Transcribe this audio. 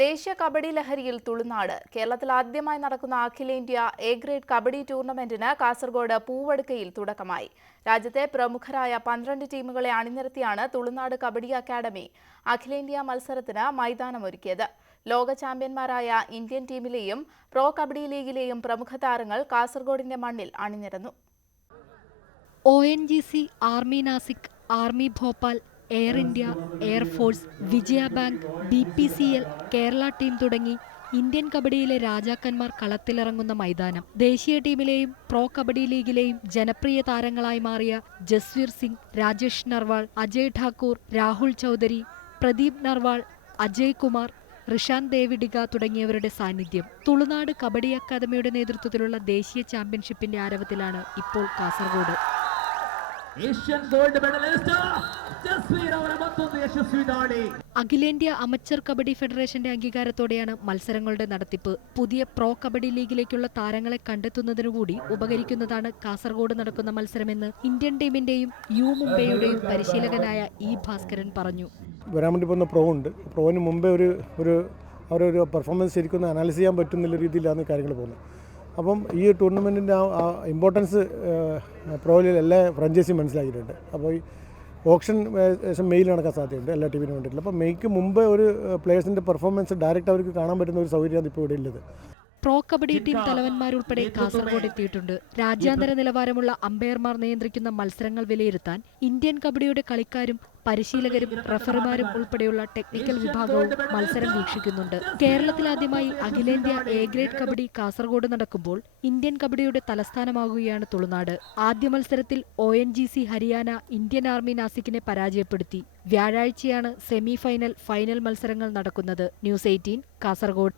ദേശീയ കബഡി ലഹരിയിൽ തുളുനാട്. കേരളത്തിൽ ആദ്യമായി നടക്കുന്ന അഖിലേന്ത്യാ എ ഗ്രേഡ് കബഡി ടൂർണമെന്റിന് കാസർഗോഡ് പൂവടുക്കയിൽ തുടക്കമായി. രാജ്യത്തെ പ്രമുഖരായ 12 ടീമുകളെ അണിനിരത്തിയാണ് തുളുനാട് കബഡി അക്കാദമി അഖിലേന്ത്യാ മത്സരത്തിന് മൈതാനമൊരുക്കിയത്. ലോക ചാമ്പ്യന്മാരായ ഇന്ത്യൻ ടീമിലെയും പ്രോ കബഡി ലീഗിലെയും പ്രമുഖ താരങ്ങൾ കാസർഗോഡിന്റെ മണ്ണിൽ അണിനിരന്നു. ONGC, Army Nashik, Army Bhopal, Air India, Air Force, Vijaya Bank, BPCL, Kerala team തുടങ്ങി ഇന്ത്യൻ കബഡിയിലെ രാജാക്കന്മാർ കളത്തിലിറങ്ങുന്ന മൈതാനം. ദേശീയ ടീമിലെയും പ്രോ കബഡി ലീഗിലെയും ജനപ്രിയ താരങ്ങളായി മാറിയ ജസ്വീർ സിംഗ്, രാജേഷ് നർവാൾ, അജയ് ഠാക്കൂർ, രാഹുൽ ചൗധരി, പ്രദീപ് നർവാൾ, അജയ് കുമാർ, റിഷാൻ ദേവിഡിക തുടങ്ങിയവരുടെ സാന്നിധ്യം. തുളുനാട് കബഡി അക്കാദമിയുടെ നേതൃത്വത്തിലുള്ള ദേശീയ ചാമ്പ്യൻഷിപ്പിന്റെ ആരവത്തിലാണ് ഇപ്പോൾ കാസർഗോഡ്. അഖിലേന്ത്യാ അമച്ചർ കബഡി ഫെഡറേഷന്റെ അംഗീകാരത്തോടെയാണ് മത്സരങ്ങളുടെ നടത്തിപ്പ്. പുതിയ പ്രോ കബഡി ലീഗിലേക്കുള്ള താരങ്ങളെ കണ്ടെത്തുന്നതിനുകൂടി ഉപകരിക്കുന്നതാണ് കാസർഗോഡ് നടക്കുന്ന മത്സരമെന്ന് ഇന്ത്യൻ ടീമിന്റെയും മുംബൈയുടെയും പരിശീലകനായ ഭാസ്കരൻ പറഞ്ഞു. വരാൻ വേണ്ടി പോകുന്ന പ്രോ ഉണ്ട്. പ്രോന് മുമ്പേ അവരൊരു പെർഫോമൻസ് ശരിക്കും അനലൈസ് ചെയ്യാൻ പറ്റുന്ന രീതിയിലാണ് കാര്യങ്ങൾ പോകുന്നത്. അപ്പം ഈ ടൂർണമെൻറ്റിൻ്റെ ആ ഇമ്പോർട്ടൻസ് പ്രോയിൽ എല്ലാ ഫ്രാഞ്ചൈസിയും മനസ്സിലാക്കിയിട്ടുണ്ട്. അപ്പോൾ ഈ ഓപ്ഷൻ ഏകദേശം മെയിൽ നടക്കാൻ സാധ്യതയുണ്ട് എല്ലാ ടീമിനും വേണ്ടിയിട്ടുള്ള. അപ്പോൾ മെയ്ക്ക് മുമ്പ് ഒരു പ്ലേയേഴ്സിൻ്റെ പെർഫോമൻസ് ഡയറക്റ്റ് അവർക്ക് കാണാൻ പറ്റുന്ന ഒരു സൗകര്യമാണ് ഇപ്പോൾ ഇവിടെ ഉള്ളത്. പ്രോ കബഡി ടീം തലവന്മാരുൾപ്പെടെ കാസർഗോഡ് എത്തിയിട്ടുണ്ട്. രാജ്യാന്തര നിലവാരമുള്ള അമ്പയർമാർ നിയന്ത്രിക്കുന്ന മത്സരങ്ങൾ വിലയിരുത്താൻ ഇന്ത്യൻ കബഡിയുടെ കളിക്കാരും പരിശീലകരും റഫറിമാരും ഉൾപ്പെടെയുള്ള ടെക്നിക്കൽ വിഭാഗവും മത്സരം വീക്ഷിക്കുന്നുണ്ട്. കേരളത്തിലാദ്യമായി അഖിലേന്ത്യാ എ ഗ്രേഡ് കബഡി കാസർഗോഡ് നടക്കുമ്പോൾ ഇന്ത്യൻ കബഡിയുടെ തലസ്ഥാനമാകുകയാണ് തുളുനാട്. ആദ്യ മത്സരത്തിൽ ONGC ഹരിയാന ഇന്ത്യൻ ആർമി നാസിക്കിനെ പരാജയപ്പെടുത്തി. വ്യാഴാഴ്ചയാണ് സെമി ഫൈനൽ, ഫൈനൽ മത്സരങ്ങൾ നടക്കുന്നത്. ന്യൂസ് 18 കാസർഗോഡ്.